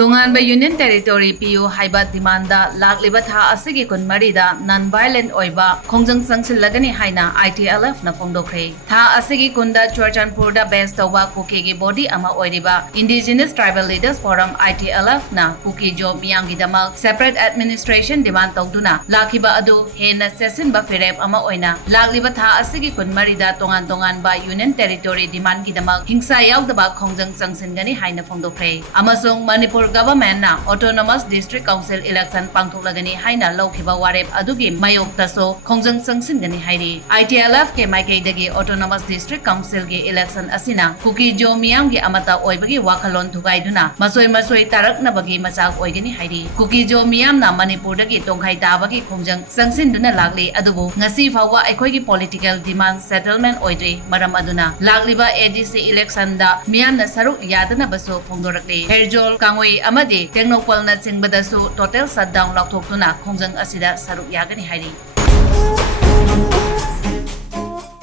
Tunganba Union Territory PU Haiba Dimanda Lakliba Tha Asigi Kun Marida Non-Violent Oiba Khongjang Sangsilagani Haina Itlf na Fongdokre. Tha Asigi Kunda Churchanpurda Base Toba Kuki Body Ama Oiriba Indigenous Tribal Leaders Forum Itlf na Kuki Jo Miyangi Damal Separate Administration Demand Tawduna Lakiba Adu Hena Sesinba Firep Ama Oina Lakliba Tha Asigi Kun Marida Tunganba Union Territory Demand Gidamal Hingsa Yaudaba Khongjang Sangsingani Haina Fongdokre. Amasung Manipur Government na Autonomous District Council election pangthuklagani haina lawkhiba warep adugi mayok taso khongjang sangsinggani hairi ITLF ke maikaidagi Autonomous District Council ge election asina kuki jo miyam ge amata oibagi wakhalon thugaiduna masoi tarakna bagi machak oigani hairi kuki jo miyam na Manipur dagi tongkhai tabagi khongjang sangsinduna lagli adubu ngasi fawa aikoi gi political demand settlement oidri maram aduna lagliba ADC election da miyam na saruk yadana baso phongdorakli herjol kangoi amadi Technopal na Chingbadasu total shutdown Laktokuna Khongjang asida saruk yagani hairi.